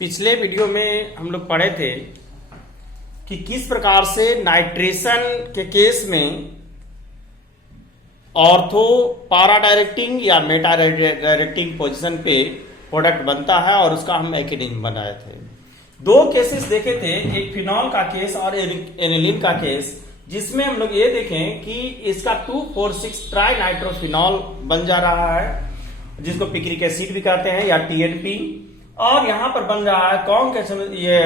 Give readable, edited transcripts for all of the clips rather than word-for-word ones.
पिछले वीडियो में हम लोग पढ़े थे कि किस प्रकार से नाइट्रेशन के केस में ऑर्थो पारा डायरेक्टिंग या मेटा डायरेक्टिंग पोजीशन पे प्रोडक्ट बनता है और उसका हम मैकेनिज्म बनाए थे। दो केसेस देखे थे, एक फिनॉल का केस और एनिलीन का केस, जिसमें हम लोग ये देखें कि इसका 2,4,6 ट्राई नाइट्रोफिनॉल बन जा रहा है, जिसको पिक्रिक एसिड भी कहते हैं या टीएनपी, और यहां पर बन रहा है कौन कैसे ये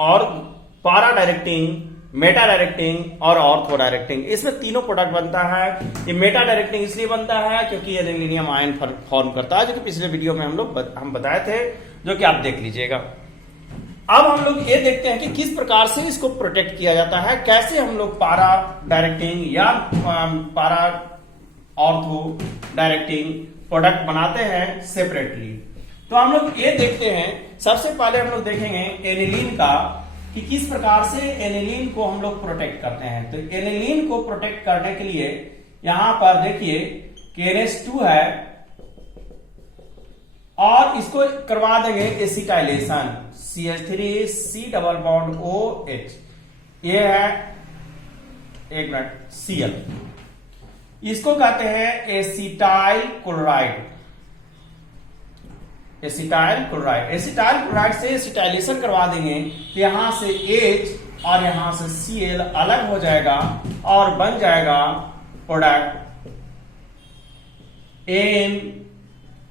और पारा डायरेक्टिंग, मेटा डायरेक्टिंग और ऑर्थो डायरेक्टिंग। इसमें तीनों प्रोडक्ट बनता है। ये मेटा डायरेक्टिंग इसलिए बनता है क्योंकि ये एल्युमिनियम आयन फॉर्म करता है, जो कि पिछले वीडियो में हम बताए थे, जो कि आप देख लीजिएगा। अब हम लोग ये देखते हैं कि किस प्रकार से इसको प्रोटेक्ट किया जाता है, कैसे हम लोग पारा डायरेक्टिंग या पारा ऑर्थो डायरेक्टिंग प्रोडक्ट बनाते हैं सेपरेटली। तो हम लोग ये देखते हैं, सबसे पहले हम लोग देखेंगे एनिलीन का कि किस प्रकार से एनिलीन को हम लोग प्रोटेक्ट करते हैं। तो एनिलीन को प्रोटेक्ट करने के लिए यहां पर देखिए KNH2 है और इसको करवा देंगे acetylation, CH3 double bond OH, ये है एक मिनट Cl, इसको कहते हैं एसिटाइल क्लोराइड। एसिटाइल क्लोराइड से एसिटाइलेशन करवा देंगे तो यहां से H और यहां से Cl अलग हो जाएगा और बन जाएगा product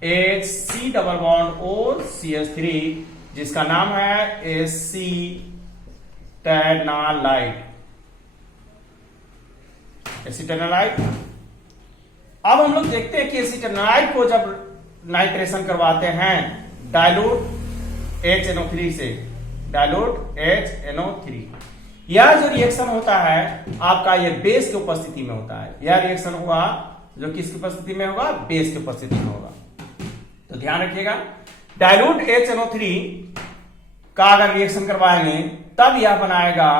NHC double bond OCH3, जिसका नाम है एसिटेनालाइट। अब हम लोग देखते हैं कि एसिटेनालाइट को जब नाइट्रेशन करवाते हैं डाइल्यूट HNO3 से, डाइल्यूट HNO3, यह जो रिएक्शन होता है आपका ये बेस की उपस्थिति में होता है। यह रिएक्शन हुआ जो किसकी उपस्थिति में होगा, बेस की उपस्थिति में होगा। तो ध्यान रखिएगा, डाइल्यूट HNO3 का अगर रिएक्शन करवाएंगे तब यह बनाएगा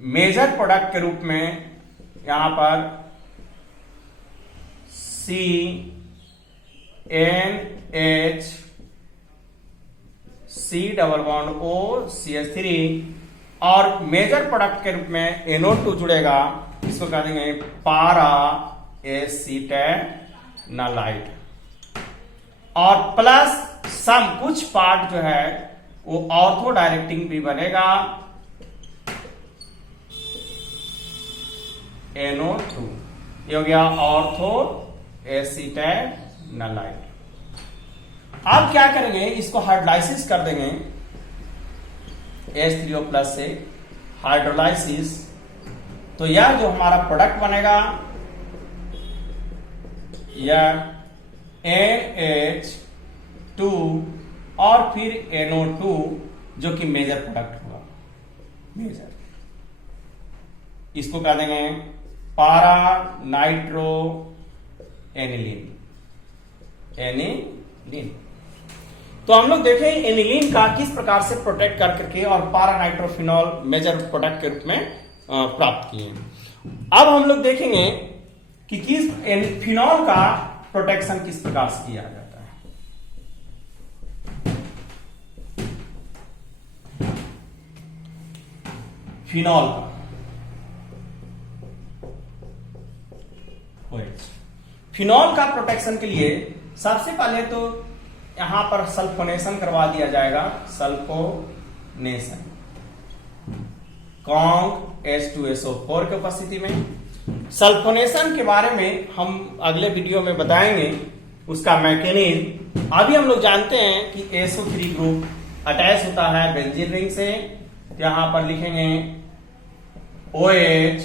मेजर प्रोडक्ट के रूप में, यहां पर CNHC डबल बॉन्ड OCH3 और मेजर प्रोडक्ट के रूप में NO2 जुड़ेगा, इसको कह देंगे पारा एसिटेनालाइट, और प्लस सम कुछ पार्ट जो है वो ऑर्थो डायरेक्टिंग भी बनेगा NO2, ये हो गया ऑर्थो एसिटेनालाइट। अब क्या करेंगे, इसको हाइड्रोलाइसिस कर देंगे H3O+ से हाइड्रोलाइसिस, तो यह जो हमारा प्रोडक्ट बनेगा यह NH2 और फिर NO2, जो कि मेजर प्रोडक्ट होगा, मेजर, इसको कह देंगे पारा नाइट्रो एनिलीन। तो हम लोग देखें एनिलीन का किस प्रकार से प्रोटेक्ट करके और पारा नाइट्रोफिनॉल मेजर प्रोडक्ट के रूप में प्राप्त किए। अब हम लोग देखेंगे कि किस फिनॉल का प्रोटेक्शन किस प्रकार से किया जाता है। फिनॉल का फिनॉल का प्रोटेक्शन के लिए सबसे पहले तो यहां पर सल्फोनेशन करवा दिया जाएगा, सल्फोनेशन कॉन्ग H2SO4 की उपस्थिति में। सल्फोनेशन के बारे में हम अगले वीडियो में बताएंगे, उसका मैकेनिज्म। अभी हम लोग जानते हैं कि SO3 ग्रुप अटैच होता है बेंजीन रिंग से, यहां पर लिखेंगे OH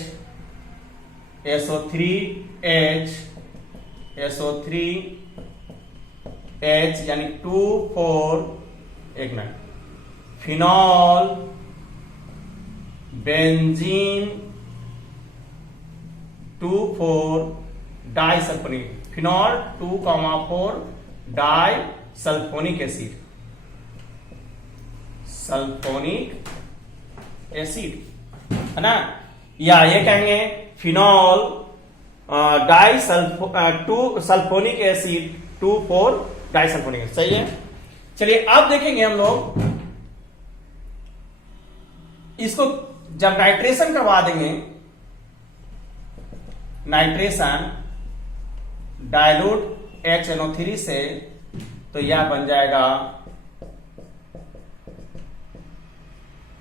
SO3H SO3H यानी 2,4, एक minute, phenol benzene 2,4 disulphonic, phenol 2,4 disulphonic acid, sulphonic acid है ना, या ये कहेंगे phenol sulphonic acid 2,4 disulphonic acid, सही है। चलिए अब देखेंगे हम लोग इसको जब नाइट्रेशन करवा देंगे, नाइट्रेशन डायलूट HNO3 से, तो यह बन जाएगा,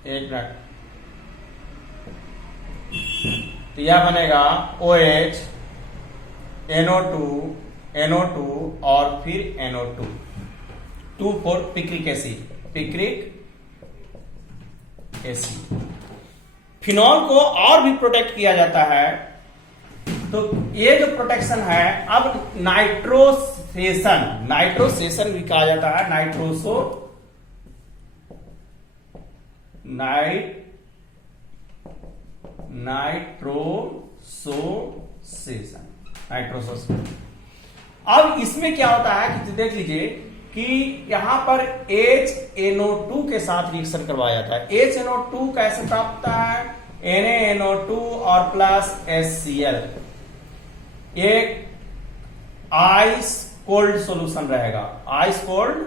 एक मिनट, तो यह बनेगा OH NO2 NO2 और फिर NO2 2 4 पिक्रिक एसिड। फिनॉल को और भी प्रोटेक्ट किया जाता है, तो ये जो प्रोटेक्शन है, अब नाइट्रोसेशन भी कहा जाता है, नाइट्रोसोसेशन। अब इसमें क्या होता है कि देख लीजिए कि यहां पर HNO2 के साथ रिएक्शन करवाया जाता है। HNO2 कैसे प्राप्त होता है? NaNO2 और प्लस HCl, एक आइस कोल्ड सॉल्यूशन रहेगा, आइस कोल्ड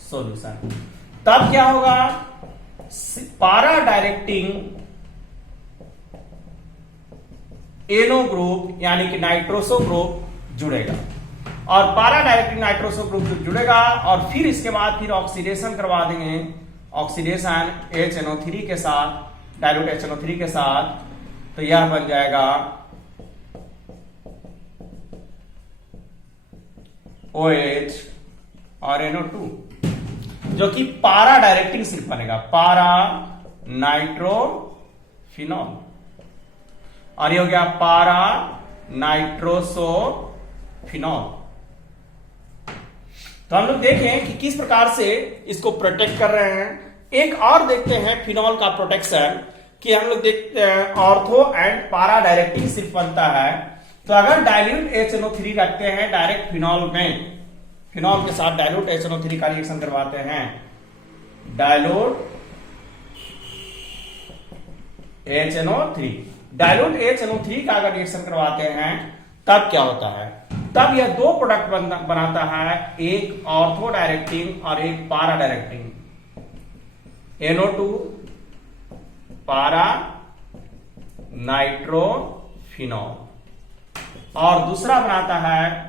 सॉल्यूशन। तब क्या होगा? पारा डायरेक्टिंग एनो ग्रुप यानी कि नाइट्रोसो ग्रुप जुड़ेगा, और पारा डायरेक्टिंग नाइट्रोसो ग्रुप जुड़ेगा, और फिर इसके बाद फिर ऑक्सीडेशन करवा देंगे, ऑक्सीडेशन HNO3 के साथ, डायलूट HNO3 के साथ, तो यह बन जाएगा OH और NO2, जो कि पारा डायरेक्टिंग सिर्फ बनेगा, पारा नाइट्रोफिनॉल, और ये हो गया पारा नाइट्रोसोफिनॉल। तो हम लोग देखें कि किस प्रकार से इसको प्रोटेक्ट कर रहे हैं। एक और देखते हैं फिनॉल का प्रोटेक्शन, कि हम लोग देखते हैं ऑर्थो एंड पारा डायरेक्टिंग सिर्फ बनता है, तो अगर डाइल्यूट HNO3 रखते हैं डायरेक्ट फिनॉल में, फिनॉल के साथ डाइल्यूट HNO3 का रिएक्शन करवाते हैं, डाइल्यूट HNO3 का अगर रिएक्शन करवाते हैं, तब क्या होता है? तब यह दो प्रोडक्ट बनाता है, एक ऑर्थो डायरेक्टिंग और एक पारा डायरेक्टिंग, NO2 पारा नाइट्रोफिनॉल, और दूसरा बनाता है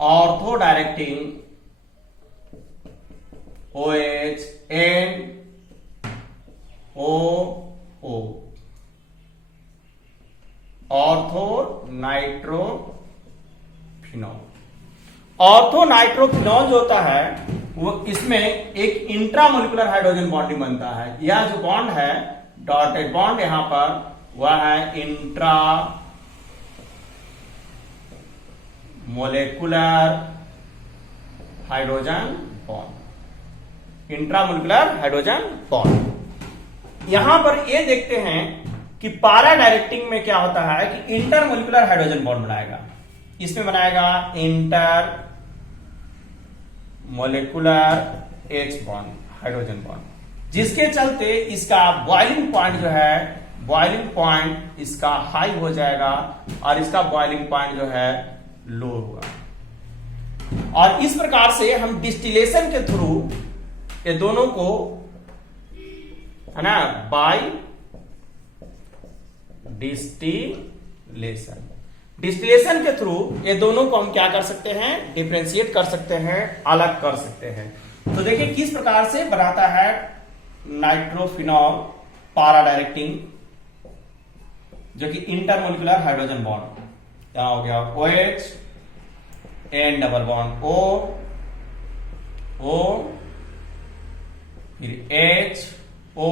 ortho directing OH NO, ortho nitrophenol. Ortho nitrophenol जो होता है वो इसमें एक इंट्रामोलिकुलर हाइड्रोजन बॉन्डिंग बनता है। यह जो बॉन्ड है डॉटेड बॉन्ड यहां पर, वह है intra molecular hydrogen bond, intramolecular hydrogen bond. यहां पर ये देखते हैं कि पारा डायरेक्टिंग में क्या होता है कि इंटरमोलिकुलर हाइड्रोजन बॉन्ड बनाएगा, इसमें बनाएगा inter molecular H bond, hydrogen bond, जिसके चलते इसका बॉइलिंग पॉइंट जो है, बॉइलिंग पॉइंट इसका हाई हो जाएगा और इसका बॉइलिंग पॉइंट जो है लो होगा। और इस प्रकार से हम डिस्टिलेशन के थ्रू ये दोनों को, है ना, बाय डिस्टिलेशन के थ्रू ये दोनों को हम क्या कर सकते हैं? डिफरेंशिएट कर सकते हैं, अलग कर सकते हैं। तो देखिए किस प्रकार से बनाता है नाइट्रोफिनॉल पारा डायरेक्टिंग, जो कि इंटरमोलिकुलर हाइड्रोजन बॉन्ड, यहां हो गया OH N double bond O, फिर H O,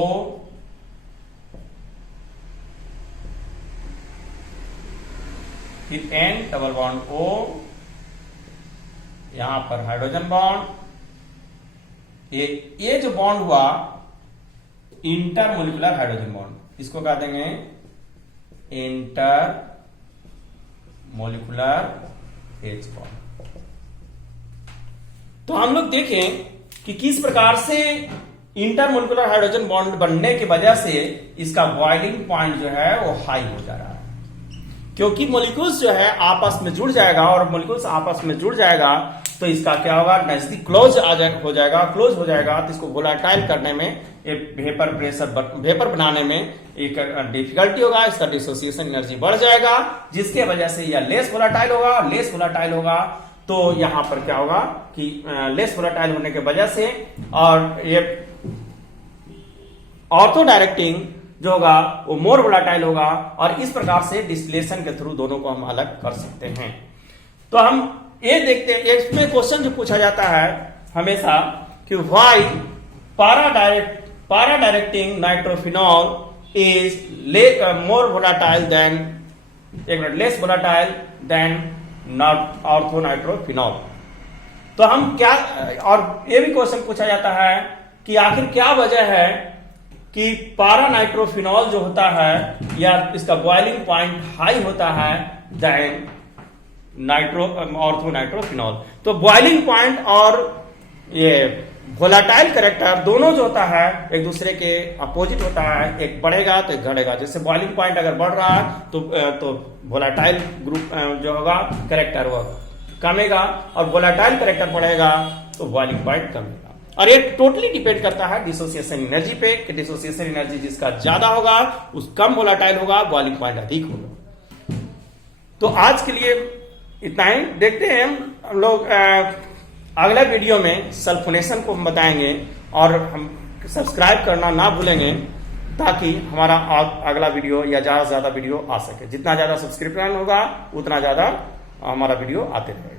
फिर N डबल बॉन्ड O, यहां पर हाइड्रोजन बॉन्ड। ये जो बॉन्ड हुआ इंटरमोलिकुलर हाइड्रोजन बॉन्ड, इसको कह देंगे इंटर मोलिकुलर H बॉन्ड। तो हम लोग देखें कि किस प्रकार से इंटरमोलिकुलर हाइड्रोजन बॉन्ड बनने की वजह से इसका बॉइलिंग पॉइंट जो है वो हाई हो जा रहा है, क्योंकि मॉलिक्यूल्स जो है आपस में जुड़ जाएगा, और मॉलिक्यूल्स आपस में जुड़ जाएगा तो इसका क्या होगा, नजदीक क्लोज हो जाएगा तो इसको वोलाटाइल करने में, वेपर बनाने में एक डिफिकल्टी होगा, इसका डिसोसिएशन एनर्जी बढ़ जाएगा, जिसके वजह से यह लेस वोलाटाइल होगा। लेस वोलाटाइल होगा तो यहां पर क्या होगा कि लेस वोलाटाइल होने की वजह से, और ये ऑर्थो डायरेक्टिंग जो होगा वो मोर वोलाटाइल होगा, और इस प्रकार से डिस्टिलेशन के थ्रू दोनों को हम अलग कर सकते हैं। तो हम ये देखते हैं, इसमें क्वेश्चन जो पूछा जाता है हमेशा कि why para directing nitrophenol is more volatile than, less volatile than not ortho nitrophenol. तो हम क्या, और ये भी क्वेश्चन पूछा जाता है कि आखिर क्या वजह है कि पारा नाइट्रोफिनॉल जो होता है या इसका बॉइलिंग पॉइंट हाई होता है देन ऑर्थो नाइट्रोफिनॉल। तो बॉइलिंग पॉइंट और ये वोलाटाइल कैरेक्टर दोनों जो होता है एक दूसरे के अपोजिट होता है, एक बढ़ेगा तो एक घटेगा। जैसे बॉइलिंग पॉइंट अगर बढ़ रहा है तो वोलाटाइल ग्रुप जो होगा कैरेक्टर वो कमेगा, और वोलाटाइल कैरेक्टर बढ़ेगा तो बॉइलिंग पॉइंट कमेगा। और ये टोटली डिपेंड करता है डिसोसिएशन एनर्जी पे, कि डिसोसिएशन एनर्जी जिसका ज्यादा होगा उस कम वोलाटाइल होगा, बॉइलिंग पॉइंट अधिक होगा। तो आज के लिए इतना ही। देखते हैं हम लोग अगला वीडियो में सल्फोनेशन को हम बताएंगे, और हम सब्सक्राइब करना ना भूलेंगे ताकि हमारा अगला वीडियो या ज्यादा से ज्यादा वीडियो आ सके। जितना ज्यादा सब्सक्रिप्शन होगा उतना ज्यादा हमारा वीडियो आते रहेगा।